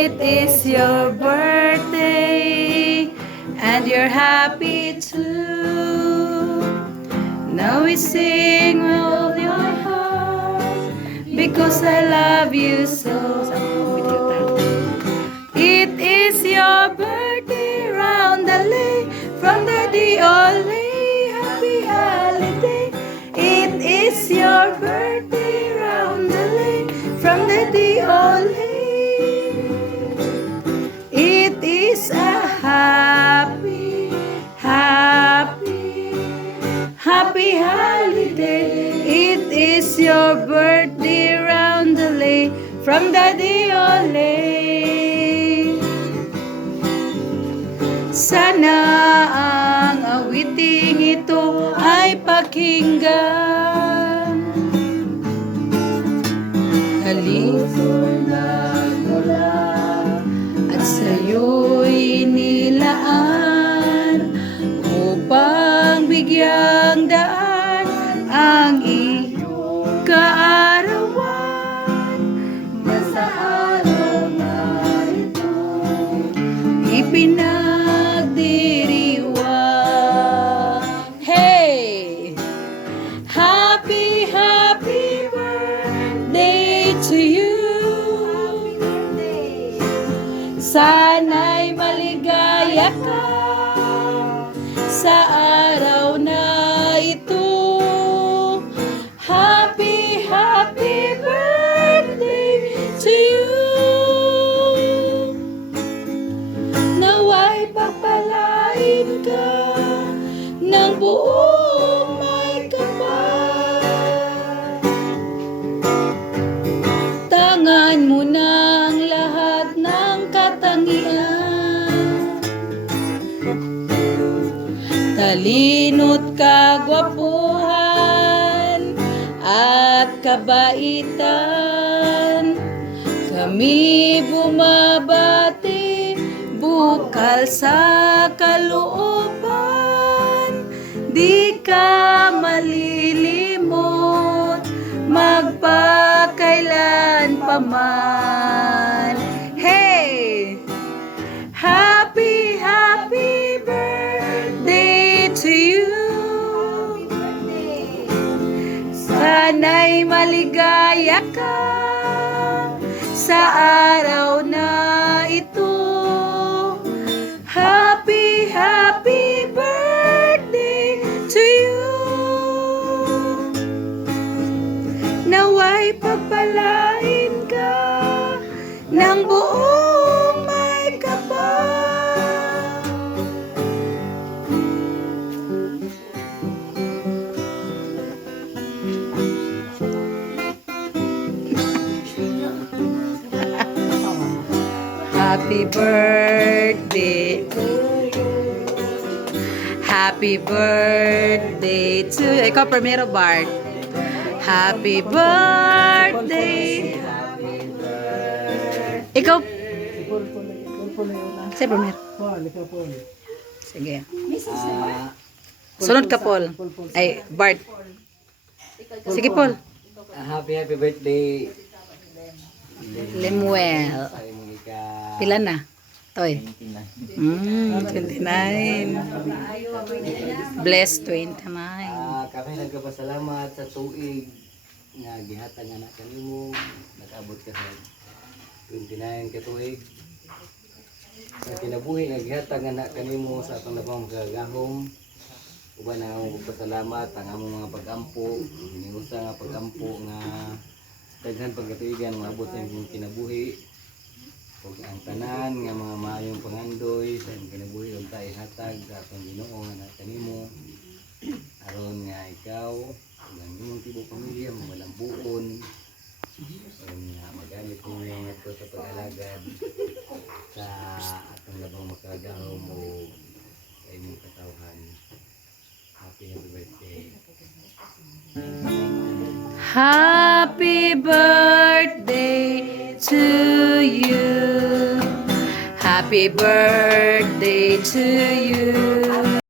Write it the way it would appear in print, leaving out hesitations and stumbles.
It is your birthday, and you're happy too. Now we sing with all your heart, because I love you so. It is your birthday, round the lake, from Daddy Ole, happy holiday. It is your birthday, round the lake, from Daddy Ole. It is a happy, happy, happy holiday. It is your birthday, round the lake, from Daddy Ole. Sana ang awiting ito ay pakinggan. Halifon nagmula at sa'yo'y nilaan upang bigyang daan ang iyong kaarawan. Na sa araw na ito ipinagdiriwang. Hey! Happy, happy birthday to you. Sana'y maligaya ka sa araw na ito. Happy, happy birthday to you. Nawa'y pagpalain ka ng buong may kapal. Tangan mo na ang lahat ng katangian. Talino't kagwapuhan at kabaitan. Kami bumabati bukal sa kalooban. Di ka malilimot magpakailan paman. Hey! Happy, happy birthday to you. Sana'y maligaya ka sa araw na ito. Happy, happy birthday to you. Nawa'y pagpalain ka ng buong may kapal. Happy birthday. Happy birthday to ikaw primero, Bart. Happy birthday. Ikaw. Say primero. Sige. Sunod ka, Paul. Ay, Bart. Sige, Paul. Happy birthday. Lemuel. Pila na? Toy. 29. Bless 29. Kami nagpasalamat sa tuig nga gihatag nga na kanimo, nag-abot ka sa 29 ka tuig. Sa kinabuhi nga gihatag nga na kanimo sa atong labang kagahom. Uban na akong pasalamat ang among mga pag-ampo, iniusa nga pag-ampo nga daghan pagkatuigan nga abot sa imong kinabuhi. Ug ang tanan nga mga maayong pangandoy sa imong kinabuhi unta ihatag sa atong Ginoo nga kanimo. Aron nga ikaw ug ang imong tibok pamilya malambuon nga magamit ninyo ngadto sa pag-alagad sa atong labang makagahom o sa imong katawhan. Happy birthday. Happy birthday to you. Happy birthday to you.